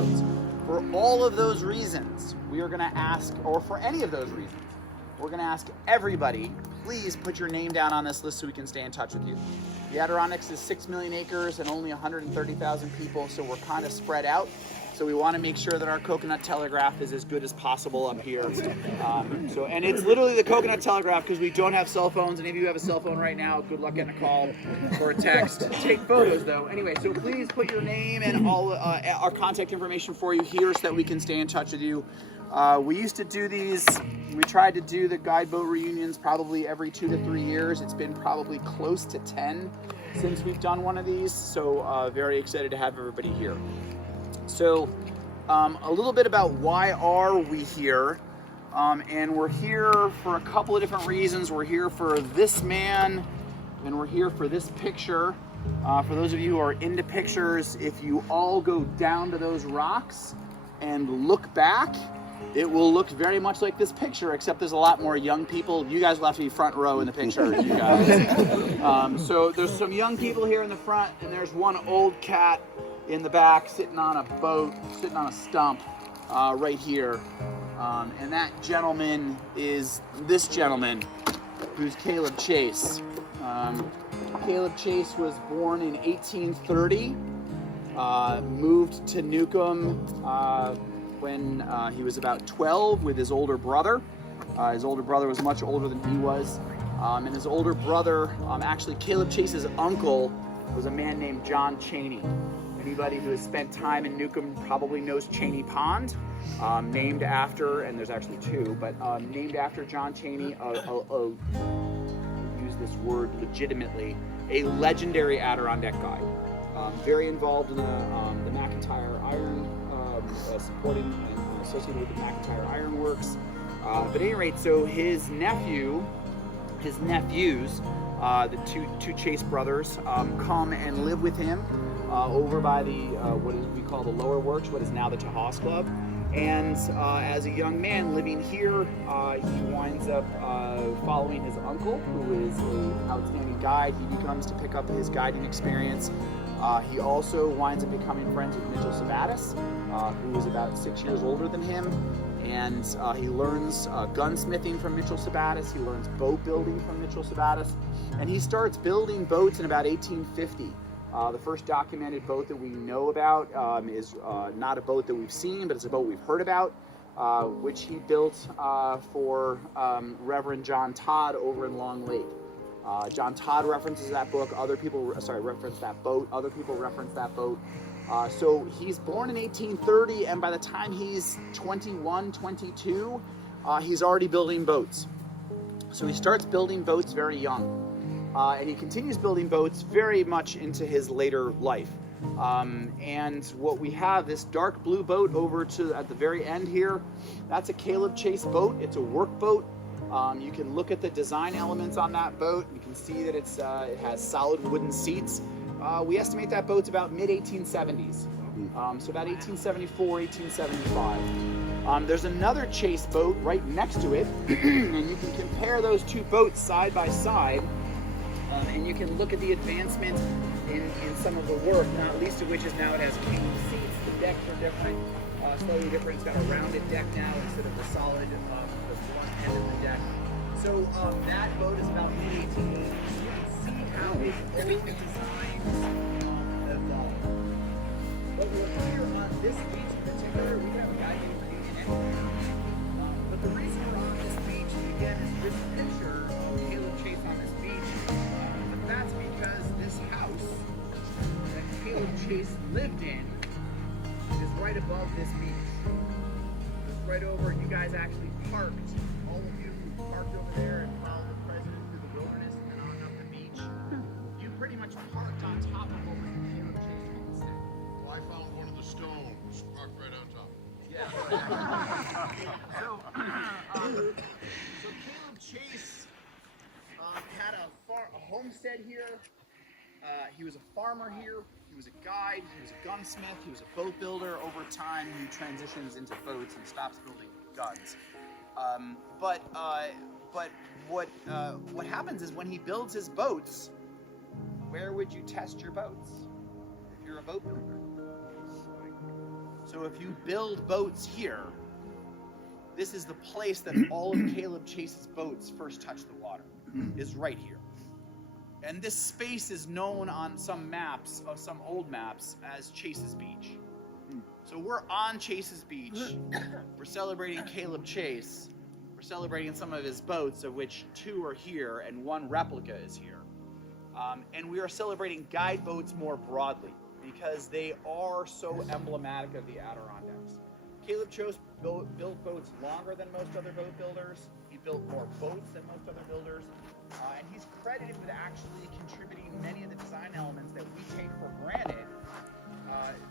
boats. For all of those reasons, we are going to ask, or for any of those reasons, we're going to ask everybody, please put your name down on this list so we can stay in touch with you. The Adirondacks is 6 million acres and only 130,000 people, so we're kind of spread out. So we want to make sure that our coconut telegraph is as good as possible up here. And it's literally the coconut telegraph because we don't have cell phones. And if you have a cell phone right now, good luck getting a call or a text. Take photos though. Anyway, so please put your name and all our contact information for you here so that we can stay in touch with you. We used to do these, we tried to do the guideboat reunions probably every 2 to 3 years. It's been probably close to 10 since we've done one of these. So very excited to have everybody here. So a little bit about why are we here, and we're here for a couple of different reasons. We're here for this man, and we're here for this picture. For those of you who are into pictures, if you all go down to those rocks and look back, it will look very much like this picture, except there's a lot more young people. You guys will have to be front row in the picture, you guys. So there's some young people here in the front, and there's one old cat in the back sitting on a boat, sitting on a stump right here. And that gentleman is this gentleman, who's Caleb Chase. Caleb Chase was born in 1830, moved to Newcomb when he was about 12 with his older brother. His older brother was much older than he was. And his older brother, actually Caleb Chase's uncle, was a man named John Cheney. Anybody who has spent time in Newcomb probably knows Cheney Pond, named after, and there's actually two, but named after John Cheney, use this word legitimately, a legendary Adirondack guide. Very involved in the McIntyre Iron, supporting and associated with the McIntyre Iron Works. But at any rate, so his nephews, the two Chase brothers, come and live with him over by the what we call the Lower Works, what is now the Tahoe Club. And as a young man living here, he winds up following his uncle, who is an outstanding guide. He becomes to pick up his guiding experience. He also winds up becoming friends with Mitchell Sabattis, who is about 6 years older than him. And he learns gunsmithing from Mitchell Sabattis. He learns boat building from Mitchell Sabattis. And he starts building boats in about 1850. The first documented boat that we know about is not a boat that we've seen, but it's a boat we've heard about, which he built for Reverend John Todd over in Long Lake. John Todd references that book. Reference that boat. Other people reference that boat. So he's born in 1830, and by the time he's 21, 22, he's already building boats. So he starts building boats very young. And he continues building boats very much into his later life. And what we have, this dark blue boat over to at the very end here, that's a Caleb Chase boat. It's a work boat. You can look at the design elements on that boat. You can see that it has solid wooden seats. We estimate that boat's about mid-1870s. So about 1874, 1875. There's another Chase boat right next to it, and you can compare those two boats side by side. And you can look at the advancement in some of the work, not least of which is now it has cane seats. The decks are different, slightly different. It's got a rounded deck now instead of the solid, the one end of the deck. So that boat is about mid-1880s. You can see how his old designs evolved. But we're here on this beach in particular. We have a guiding reunion anywhere. But the reason we're on this beach, again, is this picture of Caleb Chase on this beach. That's because this house that Caleb Chase lived in is right above this beach. It's right over, you guys actually parked, all of you who parked over there and followed the president through the wilderness and on up the beach, you pretty much parked on top of what was the Caleb Chase homestead. Well, I found one of the stones parked right on top. Yeah. So Caleb Chase had a homestead here. He was a farmer here. He was a guide. He was a gunsmith. He was a boat builder. Over time, he transitions into boats and stops building guns. But what happens is when he builds his boats, where would you test your boats if you're a boat builder? So if you build boats here, this is the place that all of Caleb Chase's boats first touch the water, is right here. And this space is known on some maps, some old maps, as Chase's Beach. So we're on Chase's Beach. We're celebrating Caleb Chase. We're celebrating some of his boats, of which 2 are here and 1 replica is here. And we are celebrating guide boats more broadly because they are so emblematic of the Adirondacks. Caleb Chase built boats longer than most other boat builders. He built more boats than most other builders. And he's credited with actually contributing many of the design elements that we take for granted,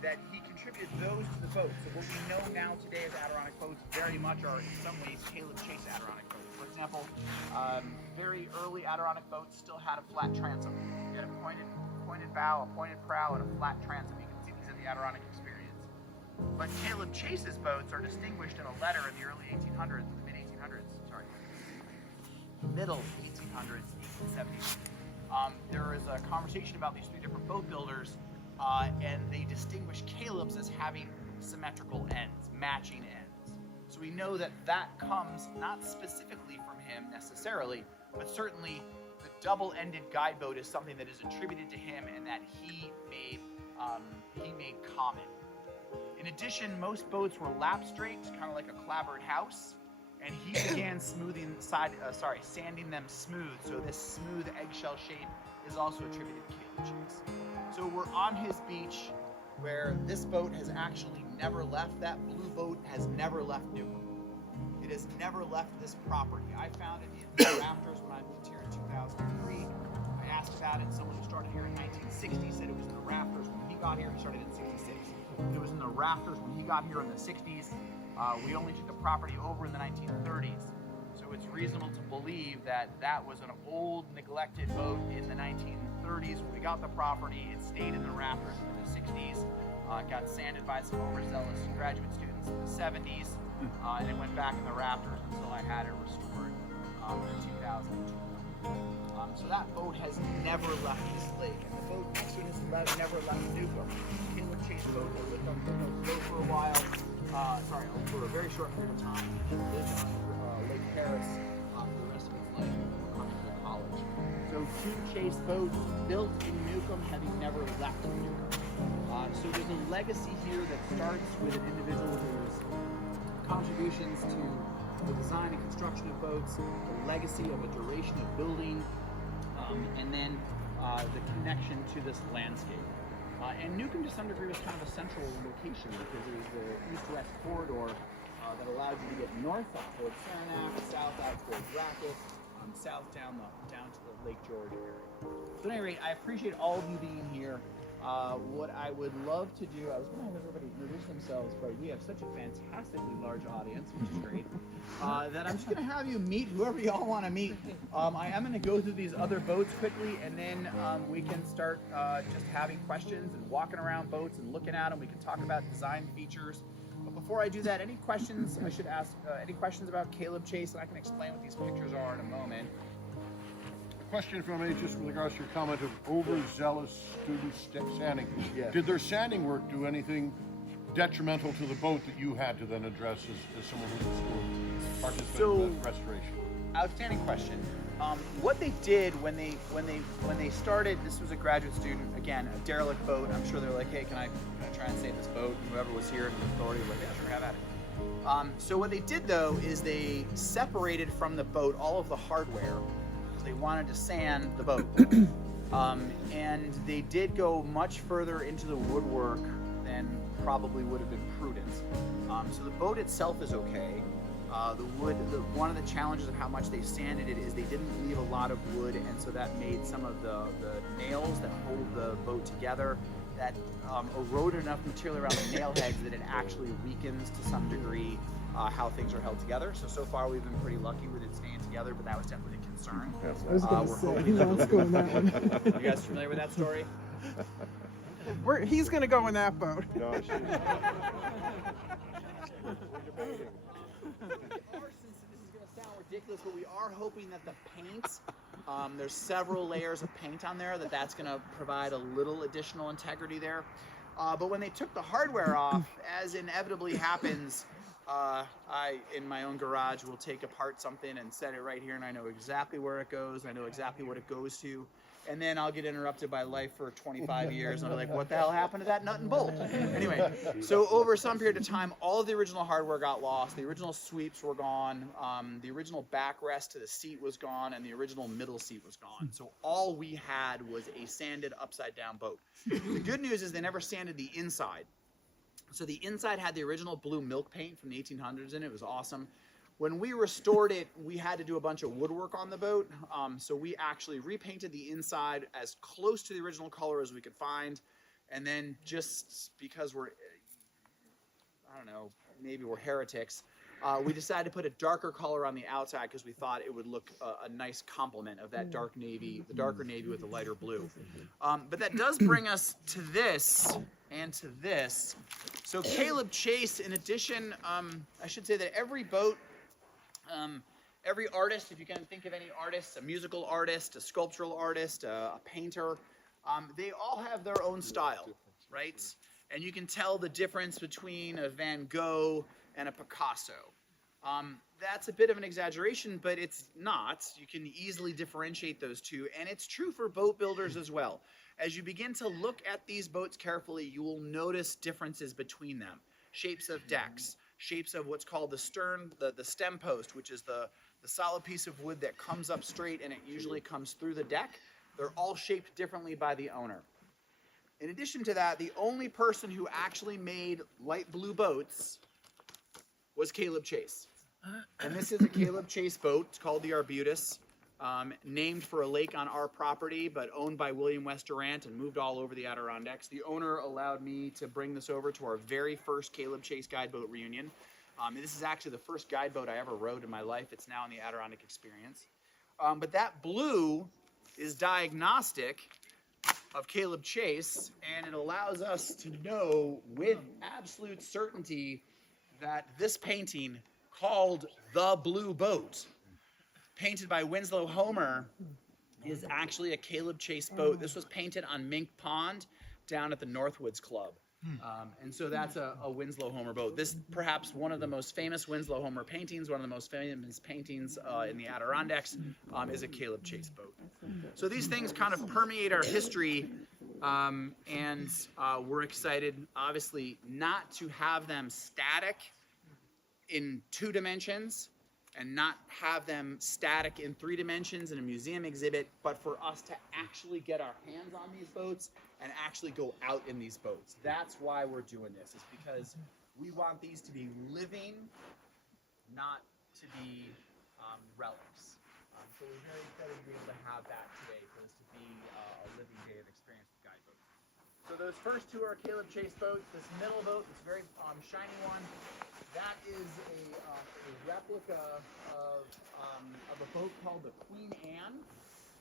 that he contributed those to the boat. So what we know now today as Adirondack boats very much are in some ways Caleb Chase Adirondack boats. For example, very early Adirondack boats still had a flat transom. You had a pointed bow, a pointed prow, and a flat transom. You can see these in the Adirondack experience. But Caleb Chase's boats are distinguished in a letter in the early 1800s, mid 1800s, sorry, middle 1800s, 1870s. There is a conversation about these 3 different boat builders, and they distinguish Caleb's as having symmetrical ends, matching ends. So we know that that comes not specifically from him necessarily, but certainly the double-ended guide boat is something that is attributed to him and that he made common. In addition, most boats were lap straight, kind of like a clapboard house, and he began sanding them smooth. So this smooth eggshell shape is also attributed to Caleb Chase. So we're on his beach, where this boat has actually never left. That blue boat has never left Newcomb. It has never left this property. I found it in the rafters when I moved here in 2003. I asked about it. Someone who started here in 1960 said it was in the rafters when he got here. He started in 66. It was in the rafters when he got here in the 60s. We only took the property over in the 1930s. So it's reasonable to believe that that was an old, neglected boat in the 1930s. When we got the property, it stayed in the rafters in the 60s. Got sanded by some overzealous graduate students in the 70s. And it went back in the rafters until I had it restored in 2002. So that boat has never left this lake, and the boat next to it has never left Newcomb. Caleb Chase boat that lived on boat for a while, for a very short period of time. He lived on Lake Paris for the rest of his life before coming to college. So 2 Chase boats built in Newcomb, having never left Newcomb. So there's a legacy here that starts with an individual whose contributions to the design and construction of boats, the legacy of a duration of building, and then the connection to this landscape. And Newcomb, to some degree, was kind of a central location because it was the east-west corridor that allowed you to get north up towards Saranac, south out towards Racket, south down to the Lake George area. So at any rate, I appreciate all of you being here. What I would love to do, I was going to have everybody introduce themselves, but we have such a fantastically large audience, which is great, that I'm just going to have you meet whoever y'all want to meet. I am going to go through these other boats quickly, and then we can start just having questions and walking around boats and looking at them. We can talk about design features. But before I do that, any questions I should ask? Any questions about Caleb Chase? And I can explain what these pictures are in a moment. Question from me, just with regards to your comment of overzealous students sanding. Yes. Did their sanding work do anything detrimental to the boat that you had to then address as someone who was participating in that restoration? Outstanding question. What they did when they started, this was a graduate student, again, a derelict boat. I'm sure they're like, hey, can I try and save this boat? And whoever was here in the authority was like, yeah, sure, have at it. So what they did though is they separated from the boat all of the hardware. They wanted to sand the boat, and they did go much further into the woodwork than probably would have been prudent. So the boat itself is okay. The wood, one of the challenges of how much they sanded it is they didn't leave a lot of wood, and so that made some of the nails that hold the boat together that eroded enough material around the nail heads that it actually weakens to some degree how things are held together. So far we've been pretty lucky with it staying together, but that was definitely a concern. I was going to say, he wants to go in that one. You guys familiar with that story? He's going to go in that boat. No, Since this is going to sound ridiculous, but we are hoping that the paint, there's several layers of paint on there, that's going to provide a little additional integrity there. But when they took the hardware off, as inevitably happens, I, in my own garage, will take apart something and set it right here, and I know exactly where it goes. I know exactly what it goes to. And then I'll get interrupted by life for 25 years, and I'll be like, what the hell happened to that nut and bolt? Anyway, so over some period of time, all of the original hardware got lost. The original sweeps were gone. The original backrest to the seat was gone, and the original middle seat was gone. So all we had was a sanded upside-down boat. The good news is they never sanded the inside. So the inside had the original blue milk paint from the 1800s in it. It was awesome. When we restored it, we had to do a bunch of woodwork on the boat. So we actually repainted the inside as close to the original color as we could find. And then just because we're, I don't know, maybe we're heretics, we decided to put a darker color on the outside because we thought it would look a nice complement of that dark navy, the darker navy with the lighter blue. But that does bring us to this and to this. So Caleb Chase, in addition, I should say that every boat, every artist, if you can think of any artists, a musical artist, a sculptural artist, a painter, they all have their own style, right? And you can tell the difference between a Van Gogh and a Picasso. That's a bit of an exaggeration, but it's not. You can easily differentiate those two, and it's true for boat builders as well. As you begin to look at these boats carefully, you will notice differences between them. Shapes of decks, shapes of what's called the stern, the stem post, which is the solid piece of wood that comes up straight and it usually comes through the deck. They're all shaped differently by the owner. In addition to that, the only person who actually made light blue boats was Caleb Chase. And this is a Caleb Chase boat. It's called the Arbutus, named for a lake on our property, but owned by William West Durant and moved all over the Adirondacks. The owner allowed me to bring this over to our very first Caleb Chase Guideboat reunion. This is actually the first guideboat I ever rode in my life. It's now in the Adirondack Experience. But that blue is diagnostic of Caleb Chase, and it allows us to know with absolute certainty that this painting, called The Blue Boat, painted by Winslow Homer, is actually a Caleb Chase boat. This was painted on Mink Pond down at the Northwoods Club. And so that's a Winslow Homer boat. This perhaps one of the most famous Winslow Homer paintings, one of the most famous paintings in the Adirondacks, is a Caleb Chase boat. So these things kind of permeate our history, and we're excited, obviously, not to have them static in 2 dimensions and not have them static in 3 dimensions in a museum exhibit, but for us to actually get our hands on these boats and actually go out in these boats. That's why we're doing this, is because we want these to be living, not to be relics. So we're very excited to be able to have that today, for this to be a living day of experience with guideboats. So those first 2 are Caleb Chase boats. This middle boat, this very shiny one, that is a replica of a boat called the Queen Anne.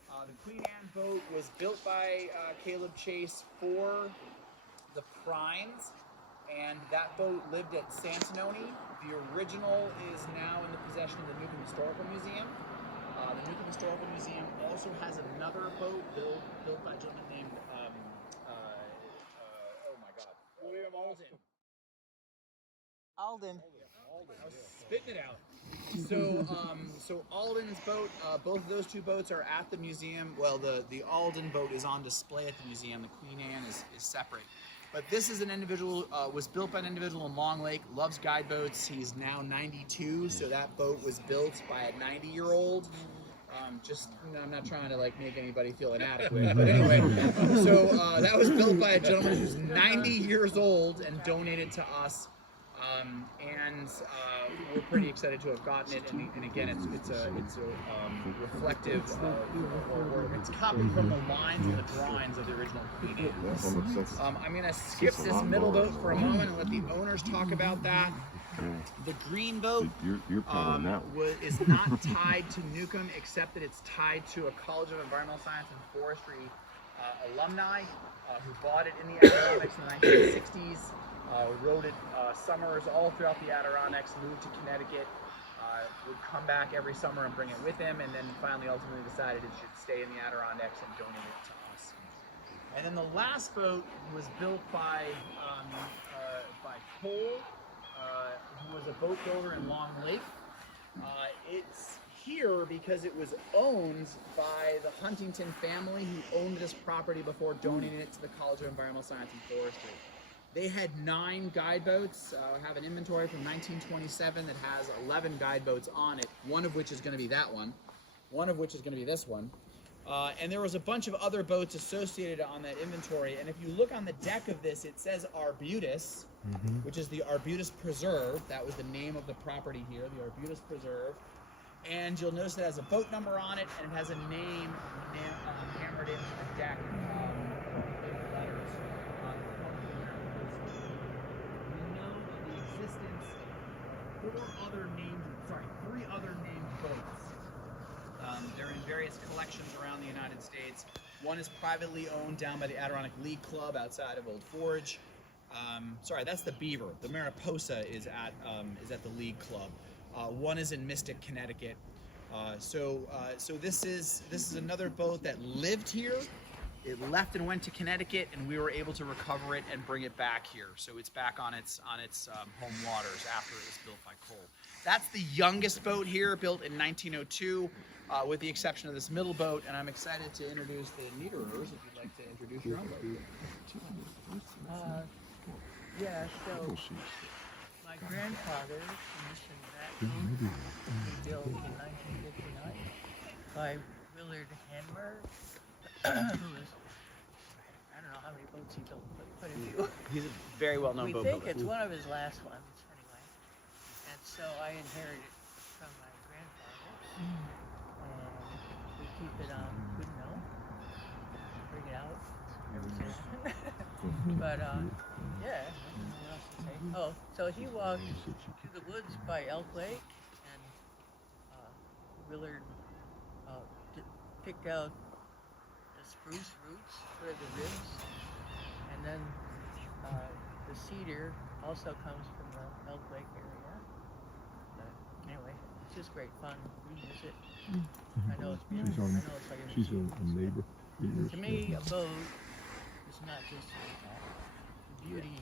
The Queen Anne boat was built by Caleb Chase for the Primes, and that boat lived at Santanoni. The original is now in the possession of the Newcomb Historical Museum. The Newcomb Historical Museum also has another boat built by a gentleman named, oh my God, William Alden. Alden. I was spitting it out. So Alden's boat, both of those 2 boats are at the museum. Well, the Alden boat is on display at the museum. The Queen Anne is separate. But this is an individual, was built by an individual in Long Lake, loves guideboats. He's now 92, so that boat was built by a 90-year-old. I'm not trying to make anybody feel inadequate, but anyway, so that was built by a gentleman who's 90 years old and donated to us. And we're pretty excited to have gotten it, and again, it's a reflective or it's copied from the lines and the drawings of the original Queen Anne. I'm going to skip this middle boat for a moment and let the owners talk about that. The green boat is not tied to Newcomb, except that it's tied to a College of Environmental Science and Forestry alumni who bought it in the Adirondacks in the 1960s. Rode it summers all throughout the Adirondacks, moved to Connecticut, would come back every summer and bring it with him, and then finally ultimately decided it should stay in the Adirondacks and donate it to us. And then the last boat was built by Cole, who was a boat builder in Long Lake. It's here because it was owned by the Huntington family who owned this property before donating it to the College of Environmental Science and Forestry. They had 9 guide boats, have an inventory from 1927 that has 11 guide boats on it, one of which is going to be that one of which is going to be this one. And there was a bunch of other boats associated on that inventory. And if you look on the deck of this, it says Arbutus, which is the Arbutus Preserve. That was the name of the property here, the Arbutus Preserve. And you'll notice it has a boat number on it, and it has a name hammered into the deck in letters. We know of the existence of 3 other named boats. They're in various collections around the United States. One is privately owned down by the Adirondack League Club outside of Old Forge. Sorry, that's the Beaver. The Mariposa is at the League Club. One is in Mystic, Connecticut. So this is another boat that lived here. It left and went to Connecticut, and we were able to recover it and bring it back here. So it's back on its home waters after it was built by Cole. That's the youngest boat here, built in 1902, with the exception of this middle boat. And I'm excited to introduce the Niederers, if you'd like to introduce your own boat. Yeah, so my grandfather commissioned that boat to built in 1959 by Willard Hanmer, who was, I don't know how many boats he built, but quite a few. He's a very well-known boat We think builder. it's one of his last ones, anyway. And so I inherited it from my grandfather. And we keep it on good milk, bring it out every so often. But, yeah, what else to say? Oh, so he walked through the woods by Elk Lake, and Willard picked out the spruce roots for the ribs, and then the cedar also comes from the Elk Lake area. But anyway, it's just great fun. We use it. I know it's beautiful. I know it's like She's a neighbor. to me, a boat is not just like that. The beauty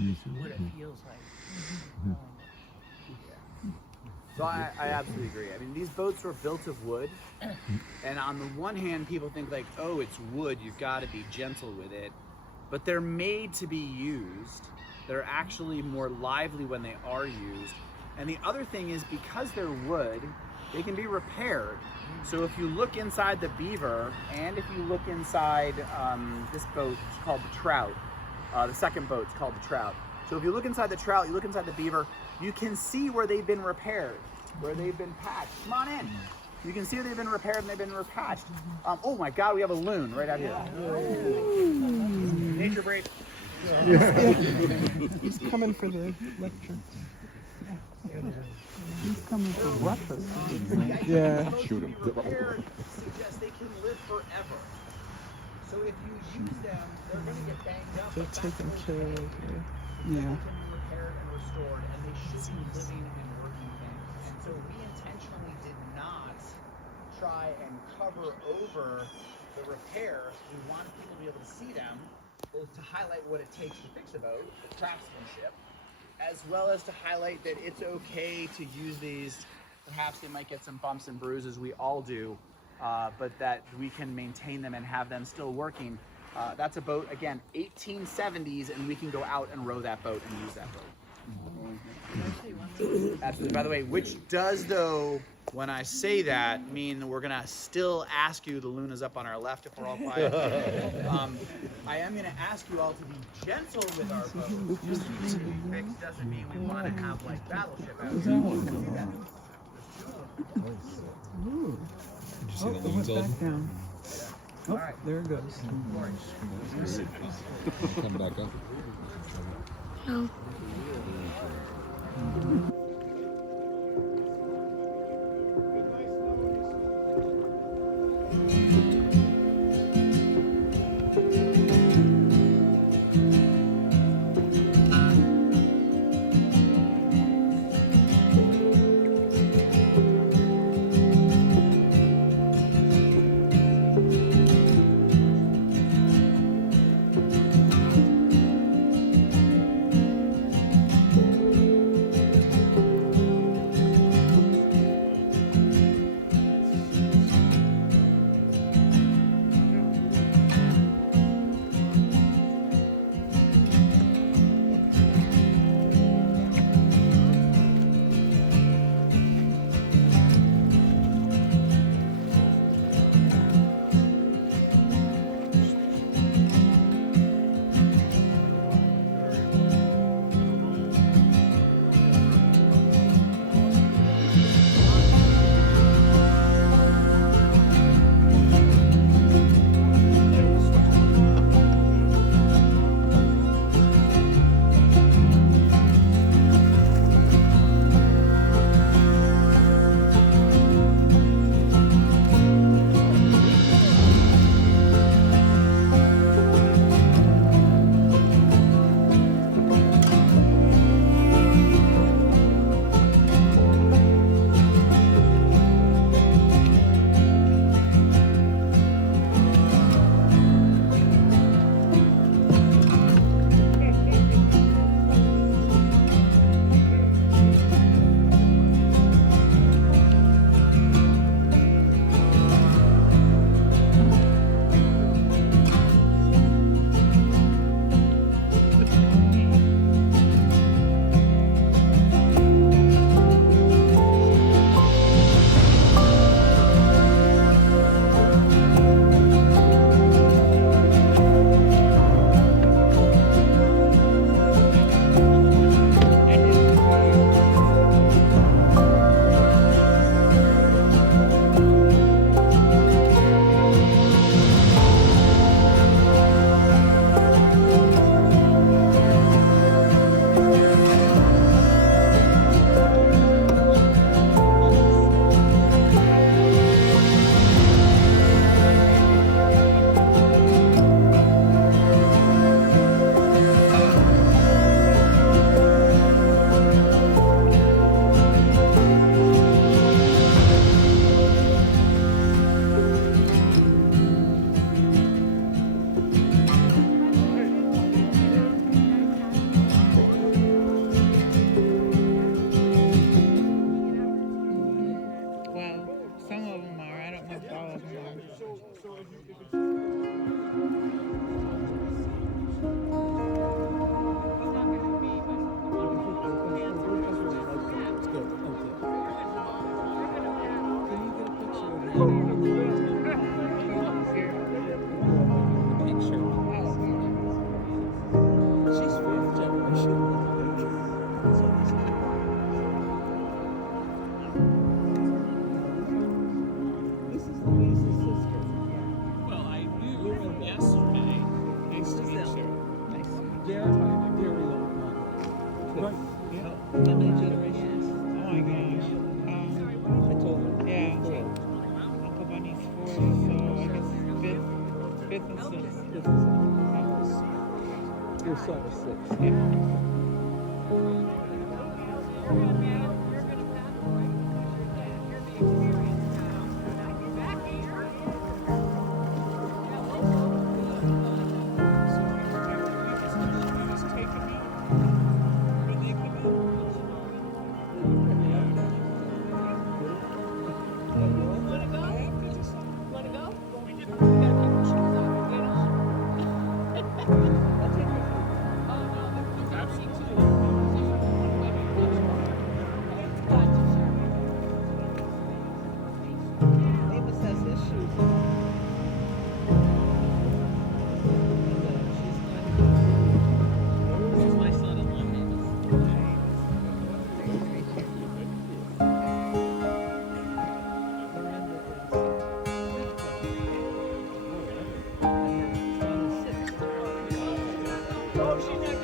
is what it feels like. So I absolutely agree. I mean, these boats were built of wood, and on the one hand, people think like, oh, it's wood, you've got to be gentle with it, but they're made to be used. They're actually more lively when they are used. And the other thing is, because they're wood, they can be repaired. So if you look inside the Beaver, and if you look inside this boat, it's called the Trout. The second boat's called the Trout. So if you look inside the Trout, you look inside the Beaver, you can see where they've been repaired, where they've been patched. Come on in. You can see where they've been repaired and they've been repatched. Oh my God, we have a loon right out here. Nature break. He's coming for the lecture. He's coming for breakfast. Yeah. Shoot him. Repaired suggests they can live forever. So if you use them, they're going to get banged up. They're but taken that's care okay. of. They Yeah. can be repaired and restored, and they should be living and working things. And so we intentionally did not try and cover over the repairs. We wanted people to be able to see them, both to highlight what it takes to fix a boat, the craftsmanship, as well as to highlight that it's okay to use these. Perhaps they might get some bumps and bruises, we all do, but that we can maintain them and have them still working. That's a boat, again, 1870s, and we can go out and row that boat and use that boat. Absolutely. By the way, which does, though, when I say that, mean we're going to still ask you, the Luna's up on our left if we're all quiet. I am going to ask you all to be gentle with our boat. Just because we fixed doesn't mean we want to have, like, battleship out here. Ooh. Did you see Oh, the it loons went all? back down. Oh, All right. there it goes. Come back up. Well, I knew from yesterday. Nice to meet you. They're very old models. Right. Yeah. How many generations? Oh my gosh. I told her. Yeah. Four. Uncle Bunny's 4, so I guess fifth and sixth. This is your son is 6. Amos has his shoes on. This is my son-in-law, Amos. Oh, she's not